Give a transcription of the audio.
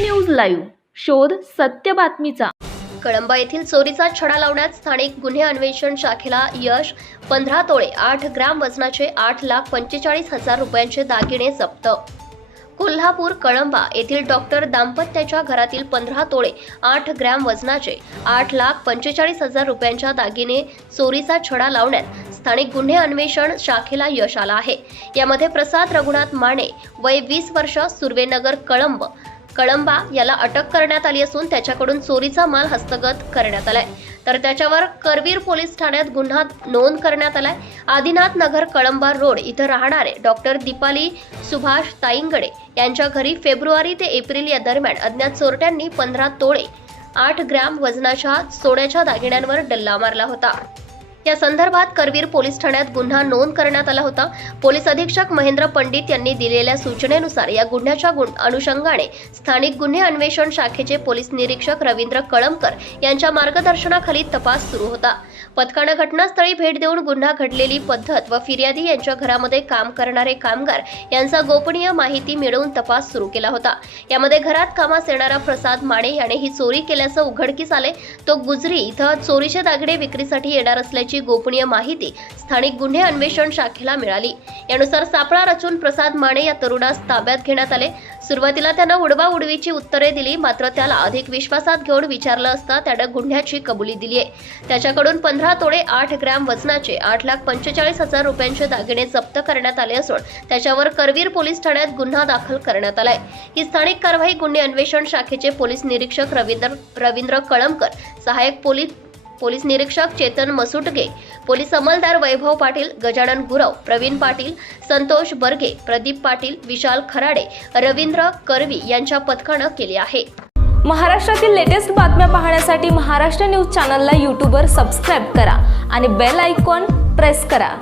News live. शोध सत्य बातमीचा. कळंबा येथील चोरीचा छडा लावण्यात स्थानिक गुन्हे अन्वेषण शाखेला यश. पंधरा तोळे आठ ग्रॅम वजनाचे आठ लाख पंचेचाळीस हजार रुपयांचे दागिने जप्त. कोल्हापूर कळंबा येथील डॉक्टर दाम्पत्याच्या घरातील पंधरा तोळे आठ ग्रॅम वजनाचे आठ लाख पंचेचाळीस हजार रुपयांच्या दागिने चोरीचा छडा लावण्यात स्थानिक गुन्हे अन्वेषण शाखेला यश आलं आहे. यामध्ये प्रसाद रघुनाथ माने वय वीस वर्ष सुर्वेनगर कळंब. कळंबा याला अटक करण्यात आली असून त्याच्याकडून चोरीचा माल हस्तगत करण्यात आलाय. तर त्याच्यावर करवीर पोलीस ठाण्यात गुन्हा नोंद करण्यात आलाय. आदिनाथ नगर कळंबा रोड इथं राहणारे डॉक्टर दीपाली सुभाष ताईंगडे यांच्या घरी फेब्रुवारी ते एप्रिल या दरम्यान अज्ञात चोरट्यांनी पंधरा तोळे आठ ग्रॅम वजनाच्या सोन्याच्या दागिन्यांवर डल्ला मारला होता. या संदर्भात करवीर पोलीस ठाण्यात गुन्हा नोंद करण्यात आला होता. पोलीस अधीक्षक महेंद्र पंडित यांनी दिलेल्या सूचनेनुसार या गुन्ह्याच्या गुण अनुषंगाने स्थानिक गुन्हे अन्वेषण शाखेचे पोलीस निरीक्षक रवींद्र कळमकर यांच्या मार्गदर्शनाखाली तपास सुरू होता. पथकानं घटनास्थळी भेट देऊन गुन्हा घडलेली पद्धत व फिर्यादी यांच्या घरामध्ये काम करणारे कामगार यांचा गोपनीय माहिती मिळवून तपास सुरू केला होता. यामध्ये घरात कामास येणारा प्रसाद माने याने ही चोरी केल्याचं उघडकीस आले. तो गुजरी इथं चोरीचे दागिने विक्रीसाठी येणार असल्याची गोपनीय माहिती स्थानिक गुन्हे अन्वेषण शाखेला मिळाली. यानुसार सापळा रचून प्रसाद माने या तरुणास ताब्यात घेण्यात आले. सुरुवातीला त्यानं उडवा उडवीची उत्तरे दिली मात्र त्याला अधिक विश्वासात घेऊन विचारलं असता त्यानं गुन्ह्याची कबुली दिली आहे. त्याच्याकडून पंधरा तोडे आठ ग्रॅम वजनाचे आठ लाख पंचेचाळीस हजार रुपयांचे दागिने जप्त करण्यात आले असून त्याच्यावर करवीर पोलीस ठाण्यात गुन्हा दाखल करण्यात आलाय. ही स्थानिक कारवाई गुन्हे अन्वेषण शाखेचे पोलीस निरीक्षक रवींद्र रवींद्र कळमकर सहाय्यक पोलीस पोलीस निरीक्षक चेतन मसुटगे पोलीस अंमलदार वैभव पाटील गजानन गुरव प्रवीण पाटील संतोष बर्गे प्रदीप पाटील विशाल खराडे रवींद्र करवी यांच्या पथकानं केली आहे. महाराष्ट्रातील लेटेस्ट बातम्या पाहण्यासाठी महाराष्ट्र न्यूज चॅनलला यूट्यूबवर सबस्क्राईब करा आणि बेल आयकॉन प्रेस करा.